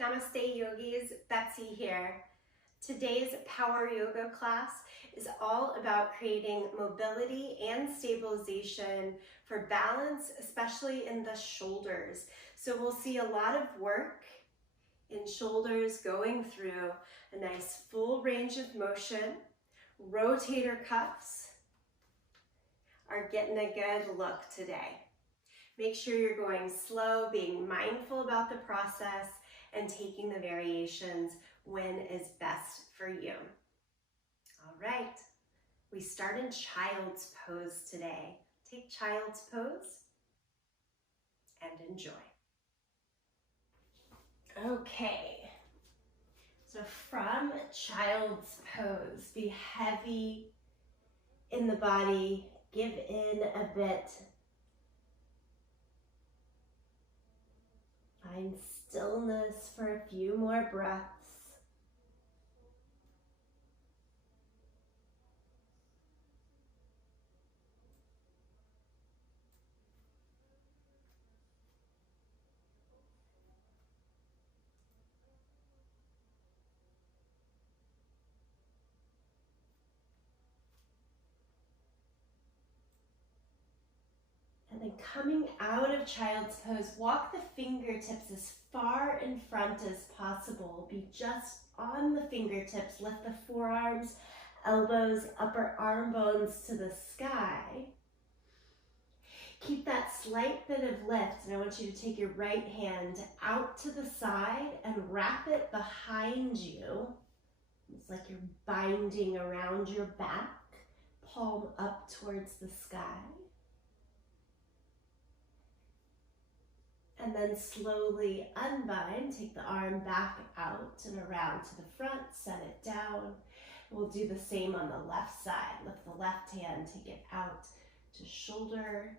Namaste yogis, Betsy here. Today's power yoga class is all about creating mobility and stabilization for balance, especially in the shoulders. So we'll see a lot of work in shoulders going through a nice full range of motion. Rotator cuffs are getting a good look today. Make sure you're going slow, being mindful about the process, and taking the variations when is best for you. All right, we start in child's pose today. Take child's pose and enjoy. Okay, so from child's pose, be heavy in the body, give in a bit. Find stillness for a few more breaths. And then coming out of child's pose, walk the fingertips as far in front as possible. Be just on the fingertips. Lift the forearms, elbows, upper arm bones to the sky. Keep that slight bit of lift, and I want you to take your right hand out to the side and wrap it behind you. It's like you're binding around your back, palm up towards the sky. And then slowly unbind, take the arm back out and around to the front, set it down. We'll do the same on the left side. Lift the left hand, take it out to shoulder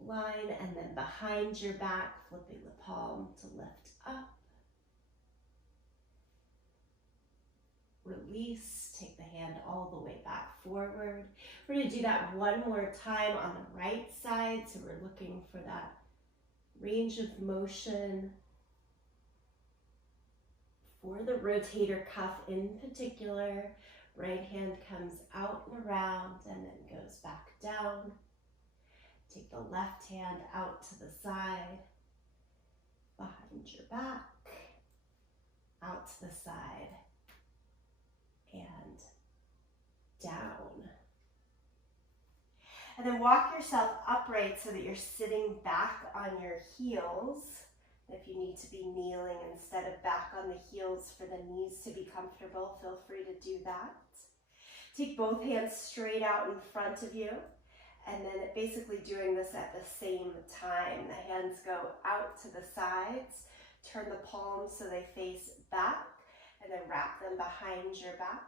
line, and then behind your back, flipping the palm to lift up. Release, take the hand all the way back forward. We're going to do that one more time on the right side, so we're looking for that range of motion for the rotator cuff in particular. Right hand comes out and around and then goes back down. Take the left hand out to the side, behind your back, out to the side, and down. And then walk yourself upright so that you're sitting back on your heels. If you need to be kneeling instead of back on the heels for the knees to be comfortable, feel free to do that. Take both hands straight out in front of you, and then basically doing this at the same time. The hands go out to the sides, turn the palms so they face back, and then wrap them behind your back.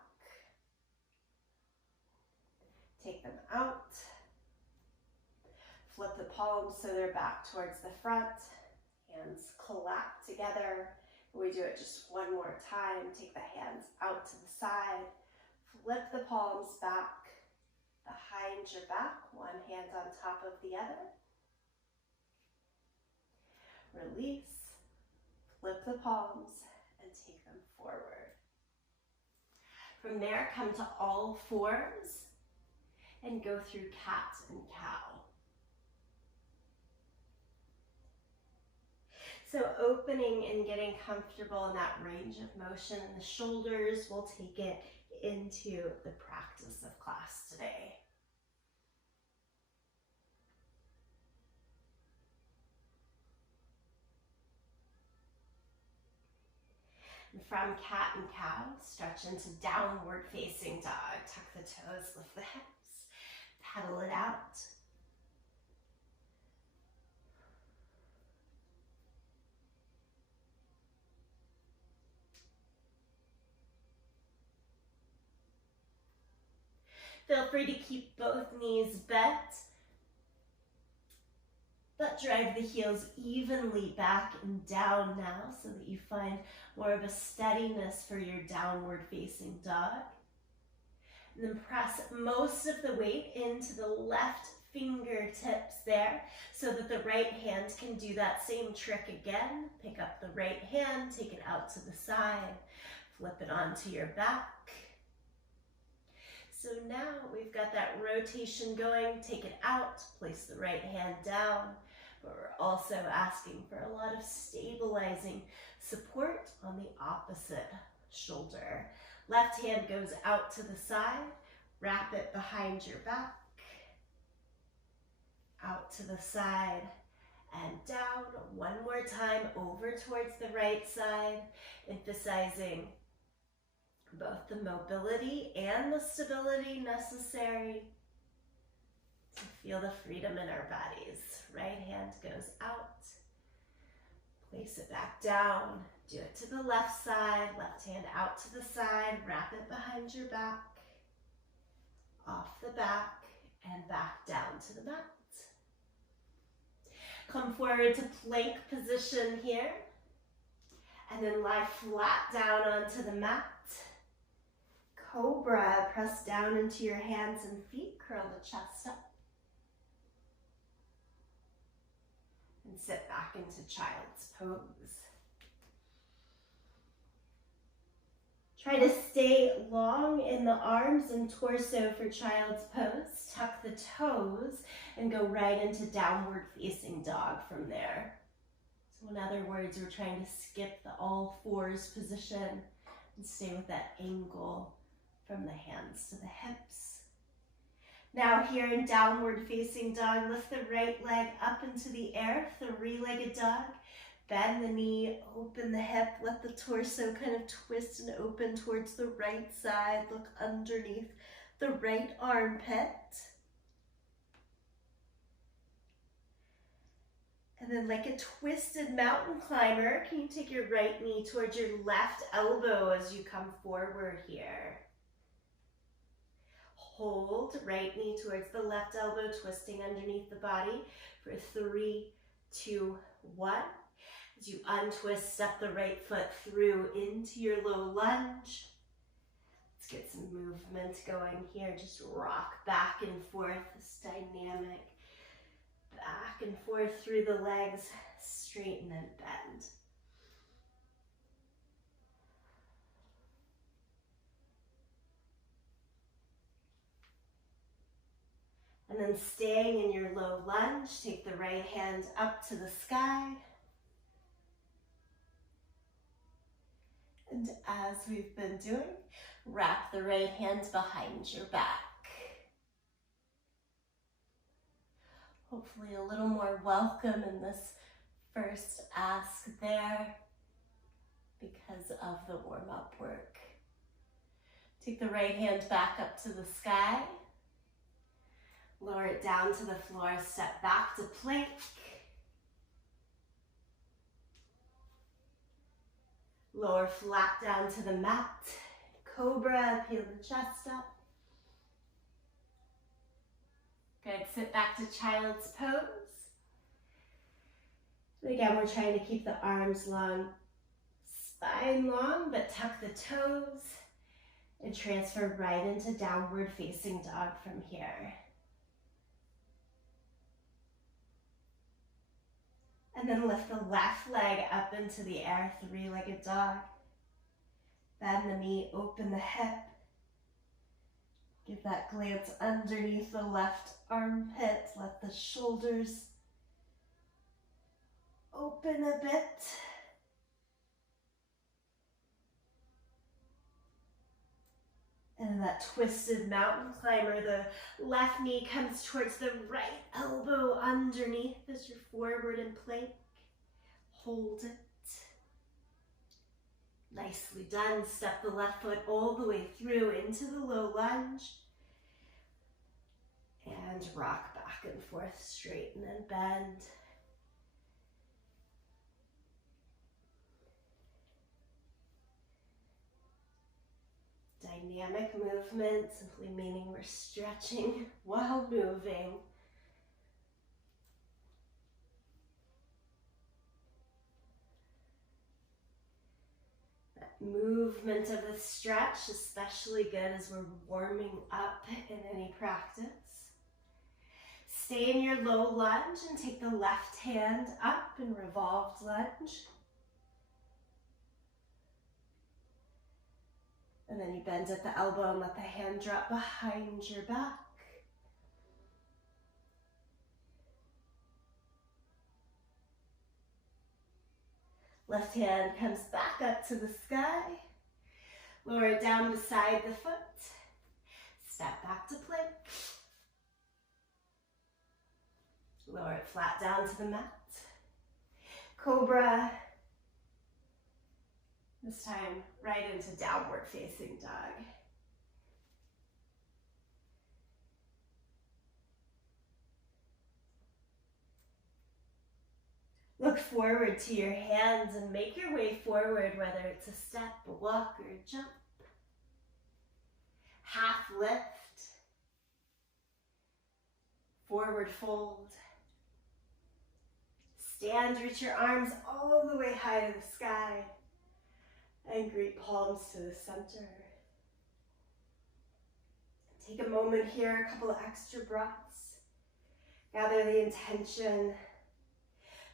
Take them out. Flip the palms so they're back towards the front. Hands collapse together. We do it just one more time. Take the hands out to the side. Flip the palms back behind your back. One hand on top of the other. Release. Flip the palms and take them forward. From there, come to all fours and go through cat and cow. So opening and getting comfortable in that range of motion in the shoulders, we'll take it into the practice of class today. And from cat and cow, stretch into downward facing dog. Tuck the toes, lift the hips, pedal it out. Feel free to keep both knees bent, but drive the heels evenly back and down now so that you find more of a steadiness for your downward facing dog. And then press most of the weight into the left fingertips there so that the right hand can do that same trick again. Pick up the right hand, take it out to the side, flip it onto your back. So now we've got that rotation going. Take it out, place the right hand down, but we're also asking for a lot of stabilizing support on the opposite shoulder. Left hand goes out to the side, wrap it behind your back, out to the side and down. One more time over towards the right side, emphasizing both the mobility and the stability necessary to feel the freedom in our bodies. Right hand goes out, place it back down, do it to the left side, left hand out to the side, wrap it behind your back, off the back, and back down to the mat. Come forward to plank position here, and then lie flat down onto the mat. Cobra, press down into your hands and feet, curl the chest up. And sit back into child's pose. Try to stay long in the arms and torso for child's pose. Tuck the toes and go right into downward facing dog from there. So in other words, we're trying to skip the all fours position and stay with that angle from the hands to the hips. Now here in downward facing dog, lift the right leg up into the air, three-legged dog. Bend the knee, open the hip, let the torso kind of twist and open towards the right side. Look underneath the right armpit. And then like a twisted mountain climber, can you take your right knee towards your left elbow as you come forward here? Hold, right knee towards the left elbow, twisting underneath the body for 3, 2, 1. As you untwist, step the right foot through into your low lunge. Let's get some movement going here. Just rock back and forth, this dynamic back and forth through the legs, straighten and bend. And then staying in your low lunge, take the right hand up to the sky. And as we've been doing, wrap the right hand behind your back. Hopefully a little more welcome in this first ask there because of the warm-up work. Take the right hand back up to the sky. Lower it down to the floor, step back to plank. Lower flat down to the mat. Cobra, peel the chest up. Good, sit back to child's pose. And again, we're trying to keep the arms long, spine long, but tuck the toes and transfer right into downward facing dog from here. And then lift the left leg up into the air, three-legged dog. Bend the knee, open the hip. Give that glance underneath the left armpit. Let the shoulders open a bit. And that twisted mountain climber, the left knee comes towards the right elbow underneath as you're forward in plank. Hold it. Nicely done. Step the left foot all the way through into the low lunge. And rock back and forth, straighten and bend. Dynamic movement, simply meaning we're stretching while moving. That movement of the stretch, especially good as we're warming up in any practice. Stay in your low lunge and take the left hand up in revolved lunge. And then you bend at the elbow and let the hand drop behind your back. Left hand comes back up to the sky. Lower it down beside the foot. Step back to plank. Lower it flat down to the mat. Cobra. This time, right into downward facing dog. Look forward to your hands and make your way forward, whether it's a step, a walk, or a jump. Half lift. Forward fold. Stand, reach your arms all the way high to the sky. And greet palms to the center. Take a moment here, a couple of extra breaths. Gather the intention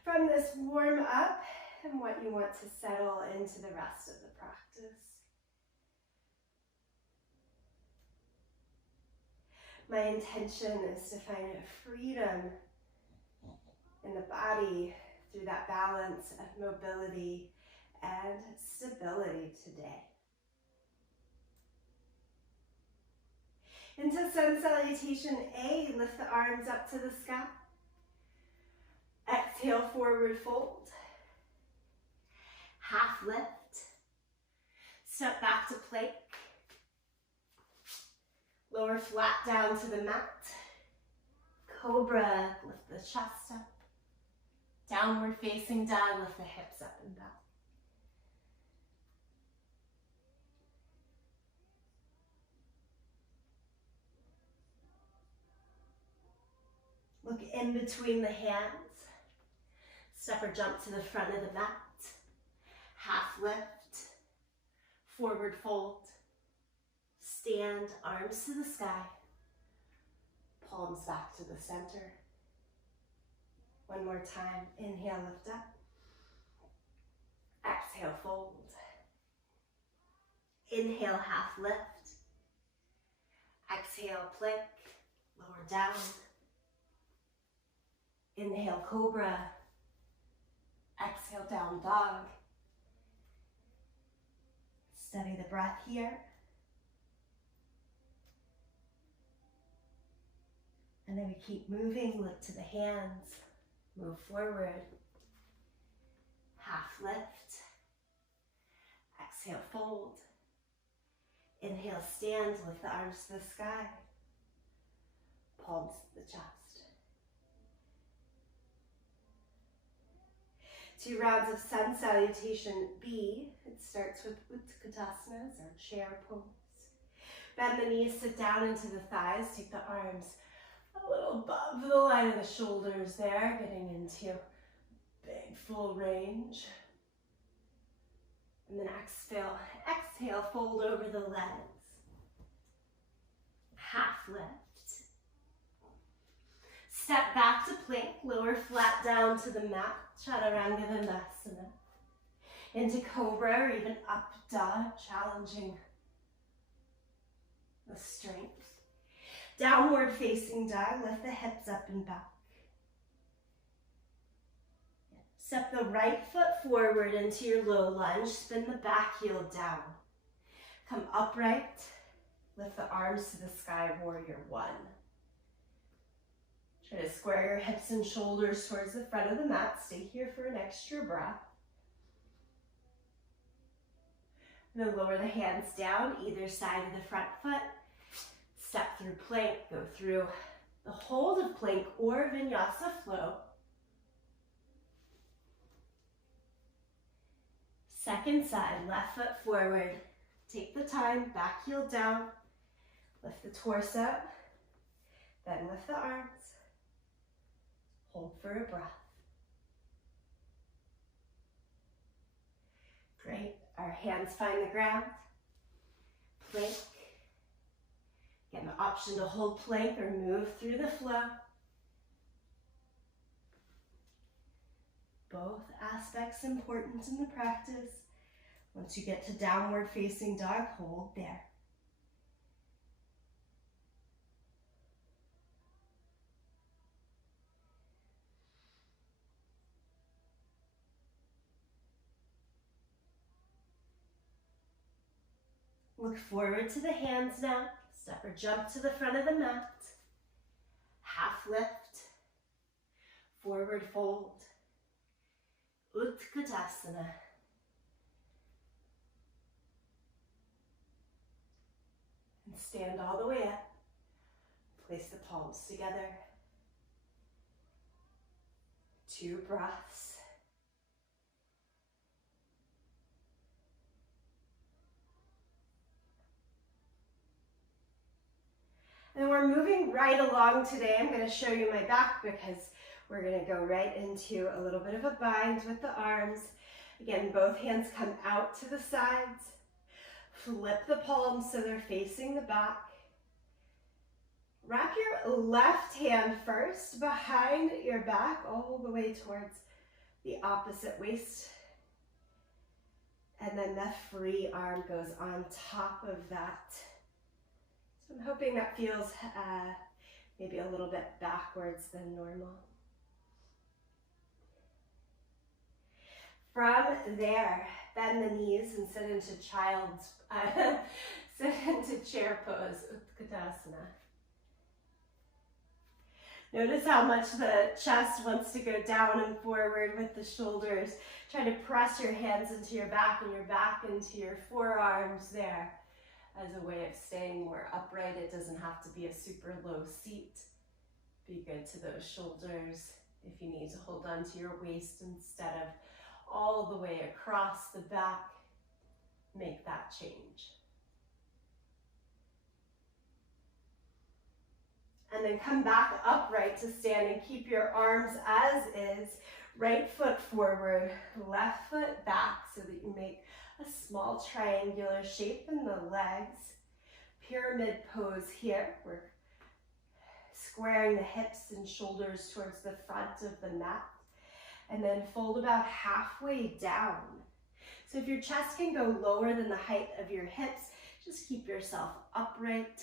from this warm up and what you want to settle into the rest of the practice. My intention is to find a freedom in the body through that balance of mobility and stability today. Into Sun Salutation A, lift the arms up to the sky. Exhale, forward fold. Half lift. Step back to plank. Lower flat down to the mat. Cobra, lift the chest up. Downward facing dog, lift the hips up and back. Look in between the hands. Step or jump to the front of the mat. Half lift. Forward fold. Stand, arms to the sky. Palms back to the center. One more time. Inhale, lift up. Exhale, fold. Inhale, half lift. Exhale, plank. Lower down. Inhale, cobra. Exhale, down dog. Steady the breath here. And then we keep moving, look to the hands, move forward. Half lift. Exhale, fold. Inhale, stand, lift the arms to the sky. Palms to the chest. 2 rounds of Sun Salutation B. It starts with Utkatasana, or chair pose. Bend the knees, sit down into the thighs, take the arms a little above the line of the shoulders there, getting into big full range. And then exhale, fold over the legs. Half lift. Step back to plank, lower flat down to the mat, Chaturanga Dandasana. Into Cobra or even up dog, challenging the strength. Downward facing dog, lift the hips up and back. Step the right foot forward into your low lunge, spin the back heel down. Come upright, lift the arms to the sky, warrior one. Try to square your hips and shoulders towards the front of the mat. Stay here for an extra breath. And then lower the hands down, either side of the front foot. Step through plank, go through the hold of plank or vinyasa flow. Second side, left foot forward. Take the time, back heel down. Lift the torso, then lift the arms. Hold for a breath. Great. Our hands find the ground. Plank. Get an option to hold plank or move through the flow. Both aspects important in the practice. Once you get to downward facing dog, hold there. Look forward to the hands now. Step or jump to the front of the mat. Half lift. Forward fold. Utkatasana. And stand all the way up. Place the palms together. 2 breaths. And we're moving right along today. I'm going to show you my back because we're going to go right into a little bit of a bind with the arms. Again, both hands come out to the sides. Flip the palms so they're facing the back. Wrap your left hand first behind your back all the way towards the opposite waist. And then the free arm goes on top of that. So I'm hoping that feels maybe a little bit backwards than normal. From there, bend the knees and sit into chair pose, Utkatasana. Notice how much the chest wants to go down and forward with the shoulders. Try to press your hands into your back and your back into your forearms there as a way of staying more upright. It doesn't have to be a super low seat. Be good to those shoulders. If you need to hold on to your waist instead of all the way across the back, make that change. And then come back upright to stand and keep your arms as is. Right foot forward, left foot back so that you make a small triangular shape in the legs. Pyramid pose here. We're squaring the hips and shoulders towards the front of the mat. And then fold about halfway down. So if your chest can go lower than the height of your hips, just keep yourself upright.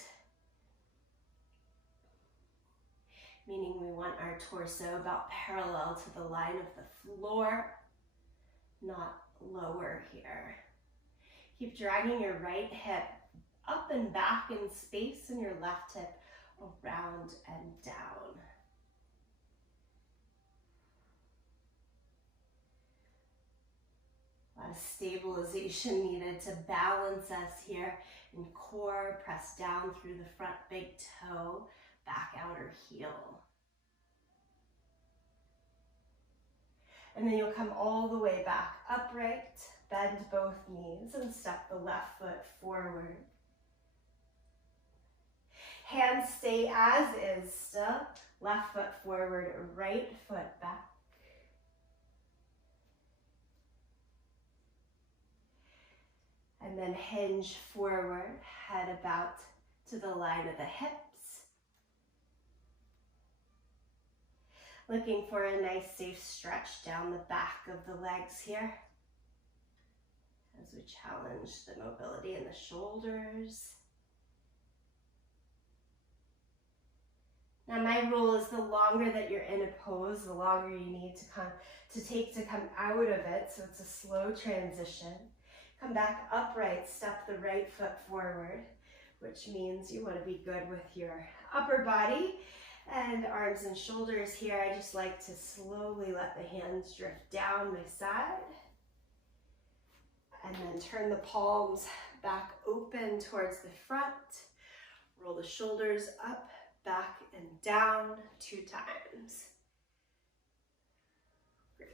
Meaning we want our torso about parallel to the line of the floor, not lower here. Keep dragging your right hip up and back in space and your left hip around and down. A lot of stabilization needed to balance us here in core. Press down through the front big toe, back outer heel. And then you'll come all the way back upright, bend both knees and step the left foot forward. Hands stay as is still, left foot forward, right foot back. And then hinge forward, head about to the line of the hips. Looking for a nice safe stretch down the back of the legs here as we challenge the mobility in the shoulders. Now my rule is the longer that you're in a pose, the longer you need to take to come out of it, so it's a slow transition. Come back upright, step the right foot forward, which means you want to be good with your upper body and arms and shoulders here. I just like to slowly let the hands drift down my side. And then turn the palms back open towards the front. Roll the shoulders up, back, and down 2 times. Great.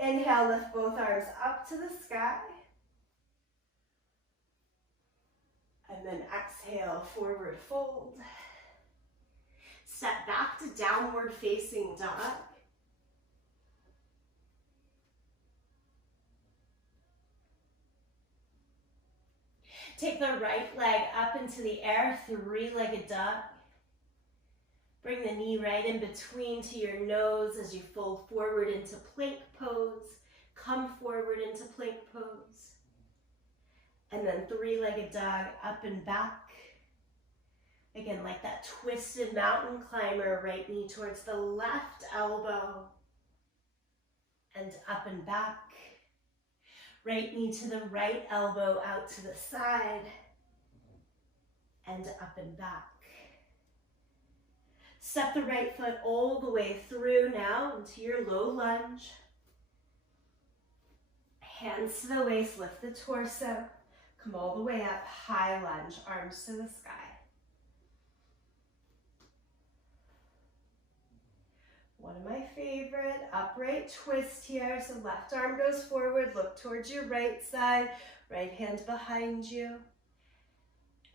Inhale, lift both arms up to the sky. And then exhale, forward fold. Step back to downward facing dog. Take the right leg up into the air, 3-legged dog. Bring the knee right in between to your nose as you fold forward into plank pose. Come forward into plank pose. And then three-legged dog, up and back. Again, like that twisted mountain climber, right knee towards the left elbow. And up and back. Right knee to the right elbow, out to the side. And up and back. Step the right foot all the way through now into your low lunge. Hands to the waist, lift the torso. Come all the way up, high lunge, arms to the sky. One of my favorite, upright twist here. So left arm goes forward, look towards your right side, right hand behind you.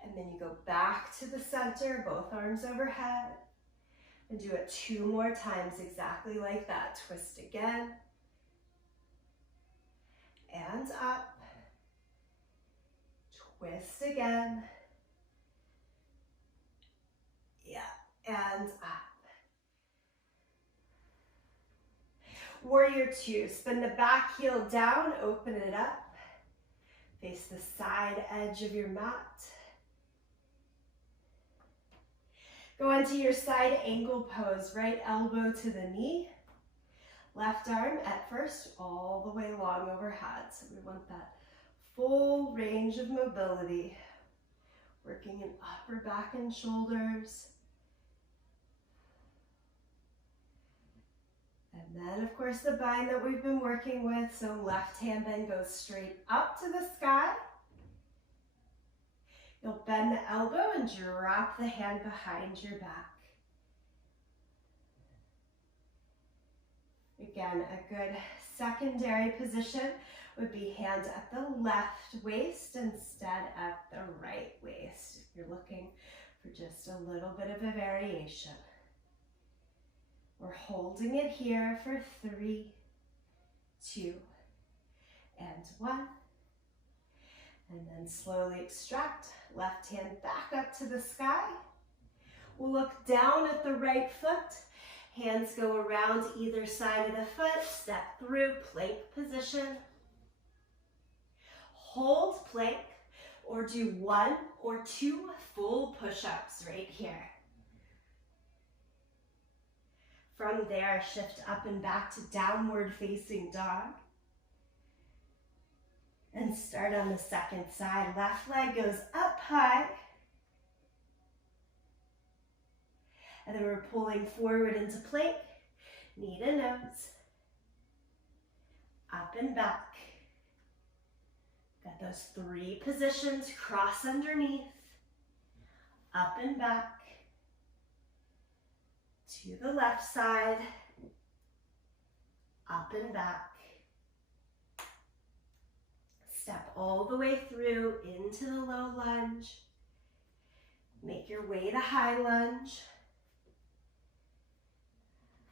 And then you go back to the center, both arms overhead. And do it 2 more times, exactly like that. Twist again. And up. Twist again. Yeah, and up. Warrior 2, spin the back heel down, open it up. Face the side edge of your mat. Go onto your side angle pose, right elbow to the knee. Left arm at first all the way long overhead. So we want that full range of mobility. Working in upper back and shoulders. And then of course the bind that we've been working with. So left hand then goes straight up to the sky. You'll bend the elbow and drop the hand behind your back. Again, a good secondary position would be hand at the left waist instead at the right waist, if you're looking for just a little bit of a variation. We're holding it here for 3, 2, and 1. And then slowly extract, left hand back up to the sky. We'll look down at the right foot. Hands go around either side of the foot. Step through plank position. Hold plank or do 1 or 2 full push-ups right here. From there, shift up and back to downward facing dog. And start on the second side. Left leg goes up high. And then we're pulling forward into plank, knee to nose. Up and back. Got those 3 positions, cross underneath. Up and back. To the left side. Up and back. Step all the way through into the low lunge. Make your way to high lunge.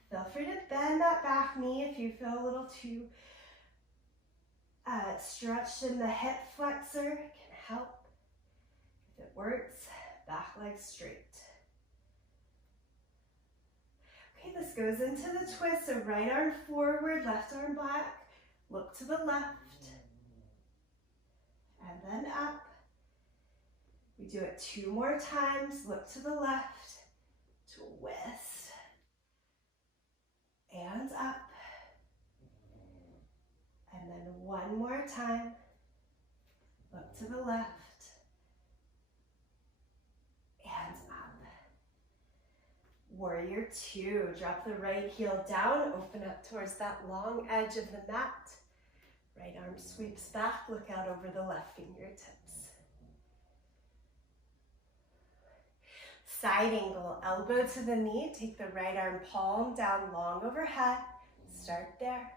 Feel free to bend that back knee if you feel a little too stretched in the hip flexor. It can help. If it works, back leg straight. Okay, this goes into the twist. So right arm forward, left arm back. Look to the left. And then up. We do it 2 more times. Look to the left. Twist. And up. And then 1 more time. Look to the left. And up. Warrior 2. Drop the right heel down. Open up towards that long edge of the mat. Right arm sweeps back, look out over the left fingertips. Side angle, elbow to the knee. Take the right arm palm down long overhead. Start there.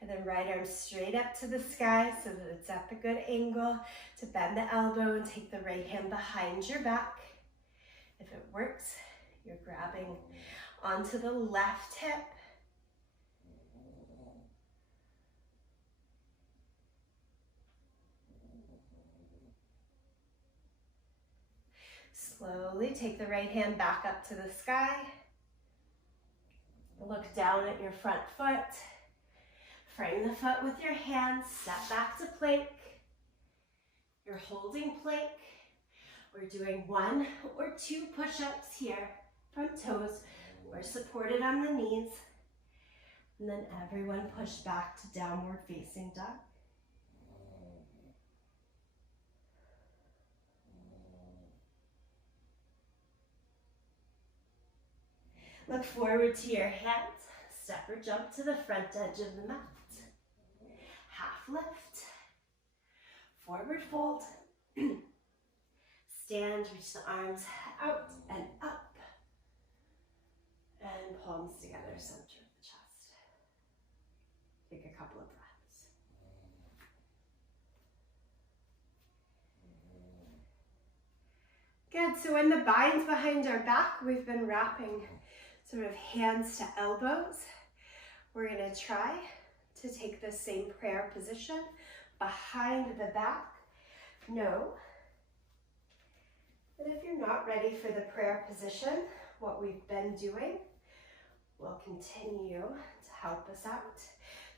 And then right arm straight up to the sky so that it's at the good angle to bend the elbow and take the right hand behind your back. If it works, you're grabbing onto the left hip. Slowly take the right hand back up to the sky. Look down at your front foot. Frame the foot with your hands. Step back to plank. You're holding plank. We're doing 1 or 2 push-ups here from toes. We're supported on the knees. And then everyone push back to downward facing dog. Look forward to your hands. Step or jump to the front edge of the mat. Half lift. Forward fold. Stand, reach the arms out and up. And palms together, center of the chest. Take a couple of breaths. Good, so in the binds behind our back, we've been wrapping sort of hands to elbows. We're gonna try to take the same prayer position behind the back. Know that if you're not ready for the prayer position, what we've been doing will continue to help us out.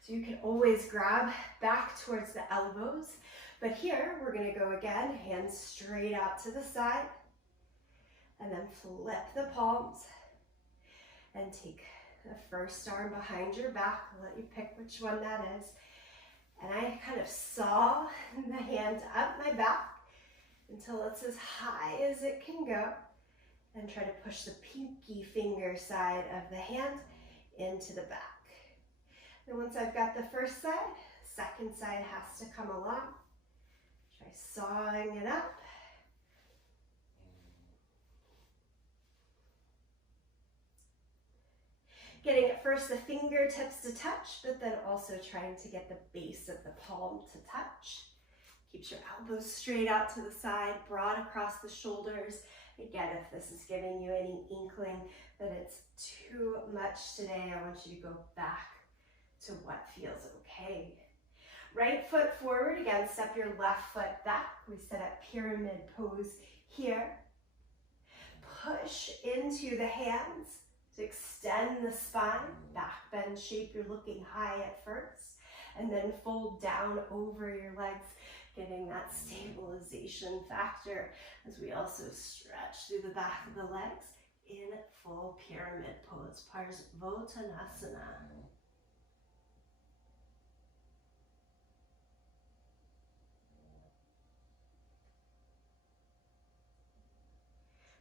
So you can always grab back towards the elbows, but here we're gonna go again, hands straight out to the side, and then flip the palms and take the first arm behind your back. I'll let you pick which one that is. And I kind of saw the hand up my back until it's as high as it can go. And try to push the pinky finger side of the hand into the back. And once I've got the first side, second side has to come along. Try sawing it up. Getting at first the fingertips to touch, but then also trying to get the base of the palm to touch. Keeps your elbows straight out to the side, broad across the shoulders. Again, if this is giving you any inkling that it's too much today, I want you to go back to what feels okay. Right foot forward, again, step your left foot back. We set up pyramid pose here. Push into the hands to extend the spine, back bend shape. You're looking high at first, and then fold down over your legs, getting that stabilization factor as we also stretch through the back of the legs in full pyramid pose, Parsvottanasana.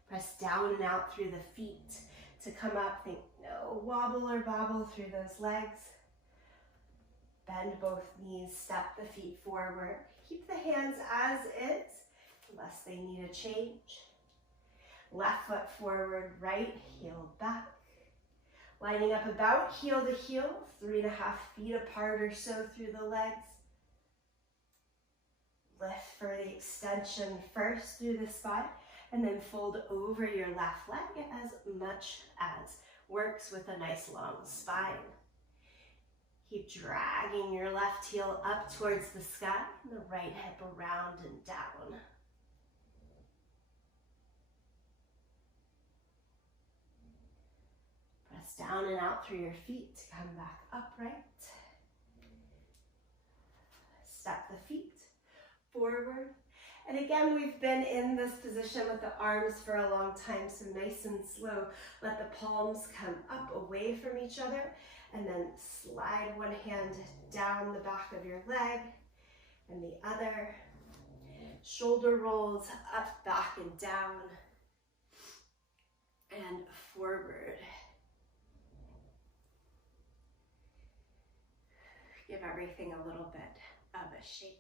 Press down and out through the feet to come up. Think no wobble or bobble through those legs. Bend both knees, step the feet forward. Keep the hands as is, unless they need a change. Left foot forward, right heel back. Lining up about heel to heel, 3.5 feet apart or so through the legs. Lift for the extension first through the spine, and then fold over your left leg as much as works with a nice long spine. Keep dragging your left heel up towards the sky, and the right hip around and down. Press down and out through your feet to come back upright. Step the feet forward. And again, we've been in this position with the arms for a long time, so nice and slow. Let the palms come up away from each other, and then slide one hand down the back of your leg, and the other. Shoulder rolls up, back, and down, and forward. Give everything a little bit of a shake.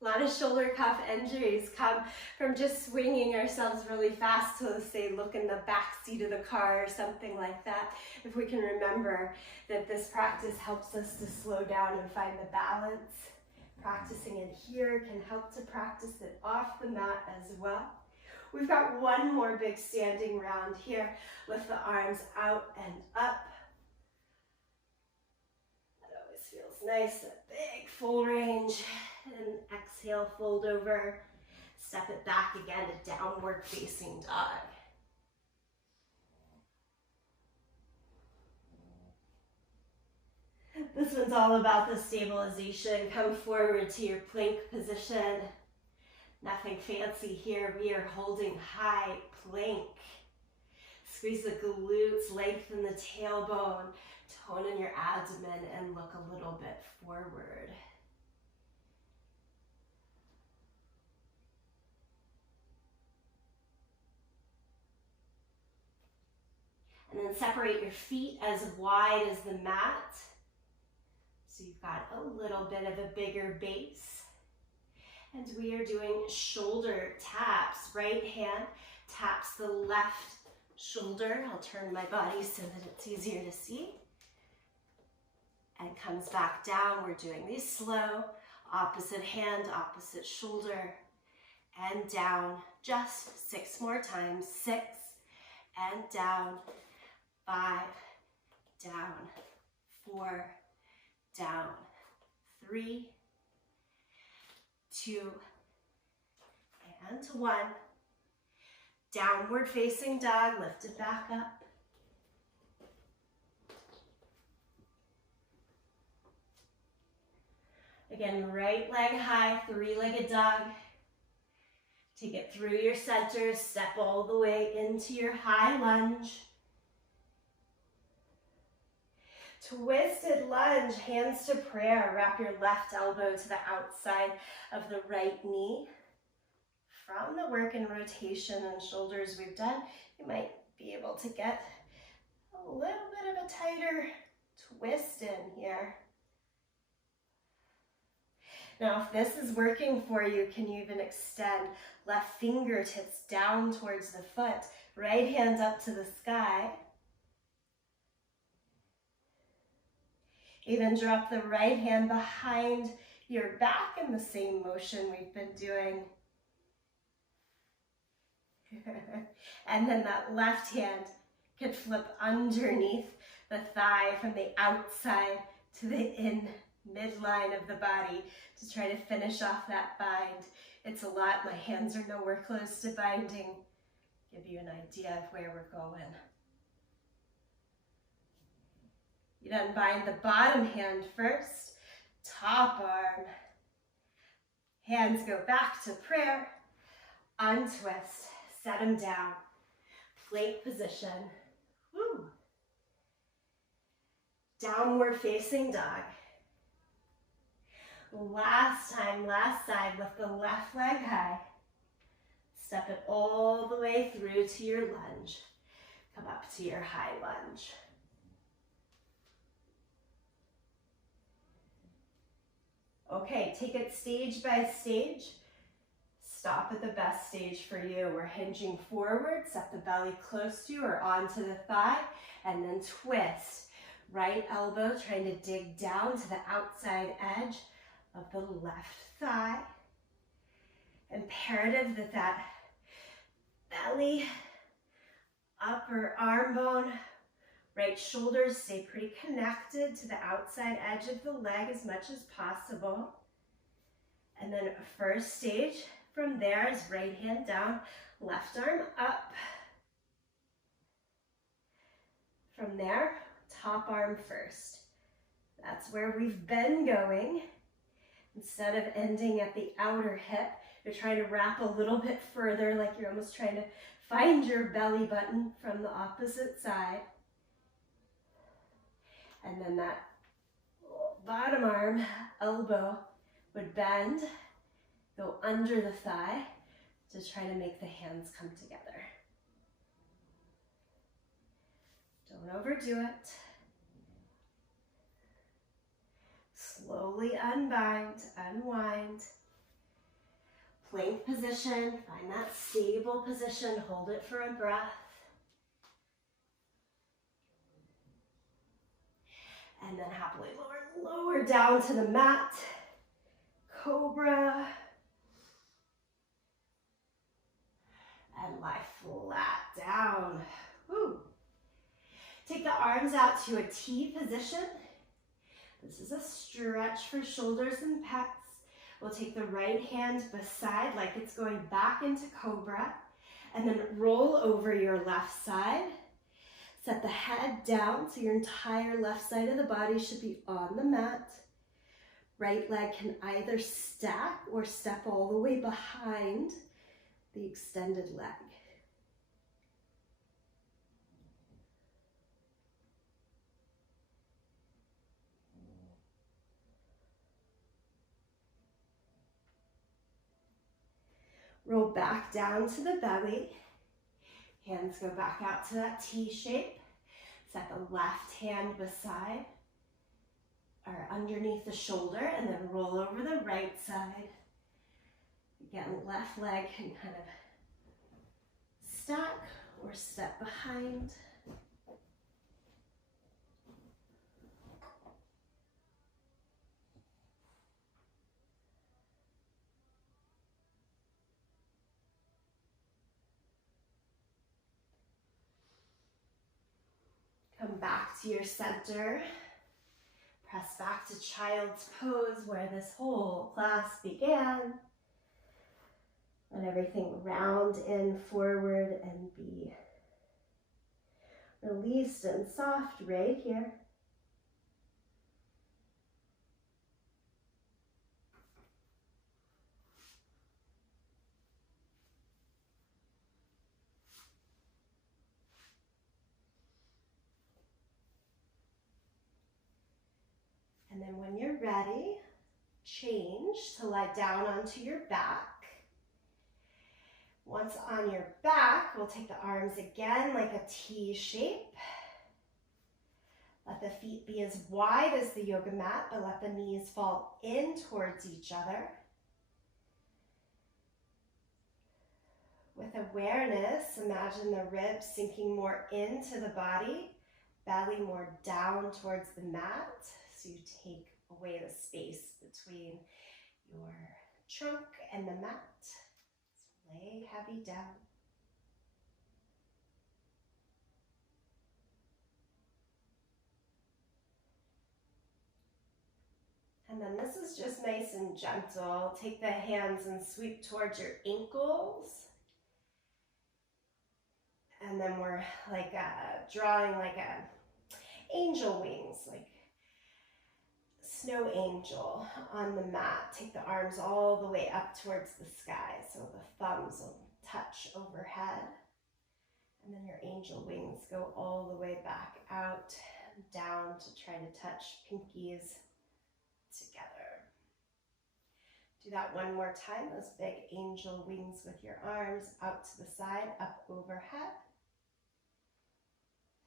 A lot of shoulder cuff injuries come from just swinging ourselves really fast to, say, look in the back seat of the car or something like that. If we can remember that this practice helps us to slow down and find the balance. Practicing it here can help to practice it off the mat as well. We've got one more big standing round here. Lift the arms out and up. That always feels nice, a big full range. And exhale, fold over. Step it back again to downward facing dog. This one's all about the stabilization. Come forward to your plank position. Nothing fancy here. We are holding high plank. Squeeze the glutes, lengthen the tailbone, tone in your abdomen, and look a little bit forward. And then separate your feet as wide as the mat. So you've got a little bit of a bigger base. And we are doing shoulder taps. Right hand taps the left shoulder. I'll turn my body so that it's easier to see. And comes back down. We're doing these slow. Opposite hand, opposite shoulder. And down. Just 6 more times. 6. And down. 5. Down. 4. Down. 3. 2. And 1. Downward facing dog, lift it back up. Again, right leg high, 3-legged dog. Take it through your center, step all the way into your high lunge. Twisted lunge, hands to prayer. Wrap your left elbow to the outside of the right knee. From the work and rotation and shoulders we've done, you might be able to get a little bit of a tighter twist in here. Now, if this is working for you, can you even extend left fingertips down towards the foot, right hand up to the sky. Even drop the right hand behind your back in the same motion we've been doing. And then that left hand could flip underneath the thigh from the outside to the midline of the body to try to finish off that bind. It's a lot. My hands are nowhere close to binding. Give you an idea of where we're going. You unbind the bottom hand first, top arm. Hands go back to prayer, untwist, set them down, plank position. Woo. Downward facing dog. Last time, last side, lift the left leg high. Step it all the way through to your lunge. Come up to your high lunge. Okay, take it stage by stage. Stop at the best stage for you. We're hinging forward, set the belly close to you or onto the thigh, and then twist. Right elbow trying to dig down to the outside edge of the left thigh. Imperative that that belly, upper arm bone, right shoulders stay pretty connected to the outside edge of the leg as much as possible. And then first stage from there is right hand down, left arm up. From there, top arm first. That's where we've been going. Instead of ending at the outer hip, you're trying to wrap a little bit further, like you're almost trying to find your belly button from the opposite side. And then that bottom arm, elbow, would bend, go under the thigh to try to make the hands come together. Don't overdo it. Slowly unbind, unwind. Plank position, find that stable position, hold it for a breath. And then happily lower down to the mat. Cobra. And lie flat down. Woo. Take the arms out to a T position. This is a stretch for shoulders and pecs. We'll take the right hand beside like it's going back into cobra, and then roll over your left side. Set the head down so your entire left side of the body should be on the mat. Right leg can either stack or step all the way behind the extended leg. Roll back down to the belly. Hands go back out to that T shape. Set the left hand beside or underneath the shoulder, and then roll over the right side. Again, left leg can kind of stack or step behind. Come back to your center. Press back to child's pose where this whole class began. Let everything round in forward and be released and soft right here. And then when you're ready, change to lie down onto your back. Once on your back, we'll take the arms again like a T shape. Let the feet be as wide as the yoga mat, but let the knees fall in towards each other. With awareness, imagine the ribs sinking more into the body, belly more down towards the mat, so you take away the space between your trunk and the mat. So lay heavy down. And then this is just nice and gentle. Take the hands and sweep towards your ankles. And then we're like drawing like angel wings, like snow angel on the mat. Take the arms all the way up towards the sky so the thumbs will touch overhead. And then your angel wings go all the way back out and down to try to touch pinkies together. Do that one more time, those big angel wings with your arms out to the side, up overhead,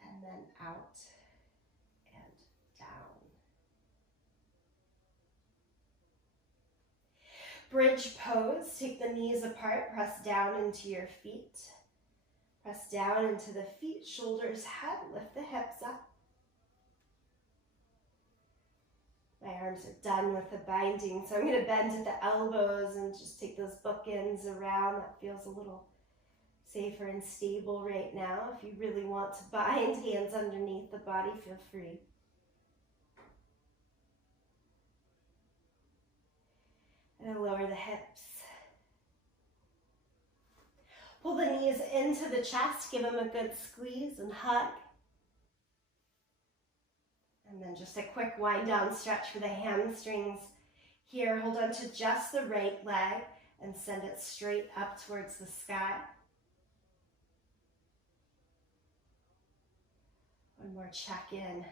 and then out and down. Bridge pose, take the knees apart, press down into your feet. Press down into the feet, shoulders, head, lift the hips up. My arms are done with the binding, so I'm going to bend at the elbows and just take those bookends around. That feels a little safer and stable right now. If you really want to bind, hands underneath the body, feel free. And then lower the hips. Pull the knees into the chest, give them a good squeeze and hug. And then just a quick wind down stretch for the hamstrings. Here, hold on to just the right leg and send it straight up towards the sky. One more check in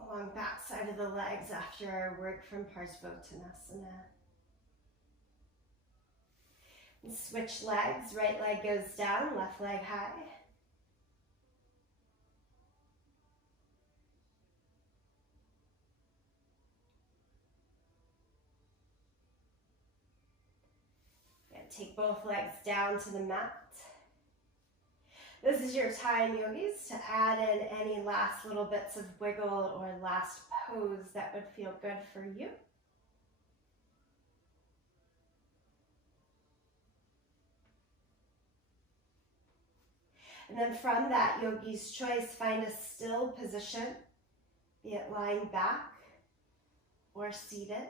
along back side of the legs after our work from Parsvottanasana. And switch legs, right leg goes down, left leg high. Take both legs down to the mat. This is your time, yogis, to add in any last little bits of wiggle or last pose that would feel good for you. And then from that, yogi's choice, find a still position, be it lying back or seated.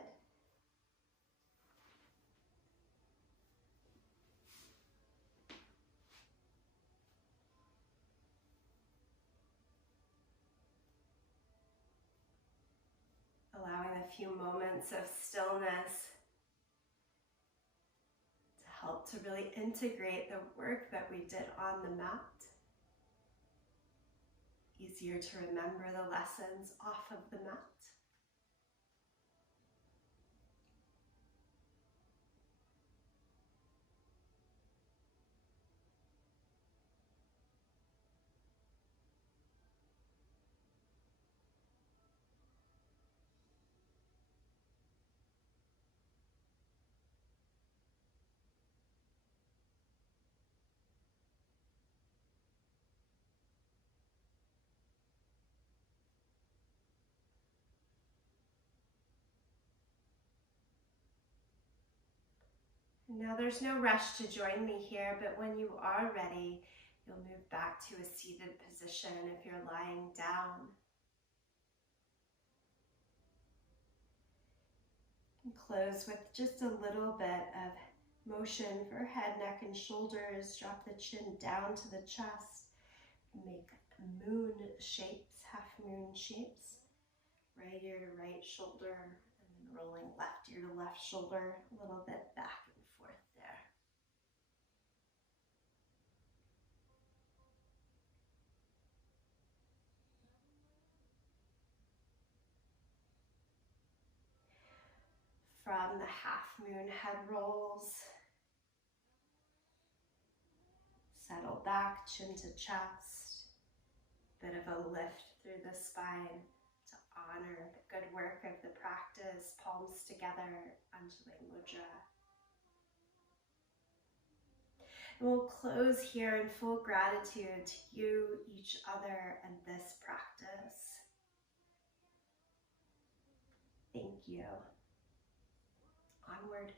few moments of stillness to help to really integrate the work that we did on the mat. Easier to remember the lessons off of the mat. Now there's no rush to join me here, but when you are ready, you'll move back to a seated position if you're lying down. And close with just a little bit of motion for head, neck, and shoulders. Drop the chin down to the chest. Make moon shapes, half moon shapes. Right ear to right shoulder, and then rolling left ear to left shoulder, a little bit back and forth there. From the half moon head rolls, settle back, chin to chest, bit of a lift through the spine to honor the good work of the practice, palms together, Anjali Mudra. And we'll close here in full gratitude to you, each other, and this practice. Thank you. Onward.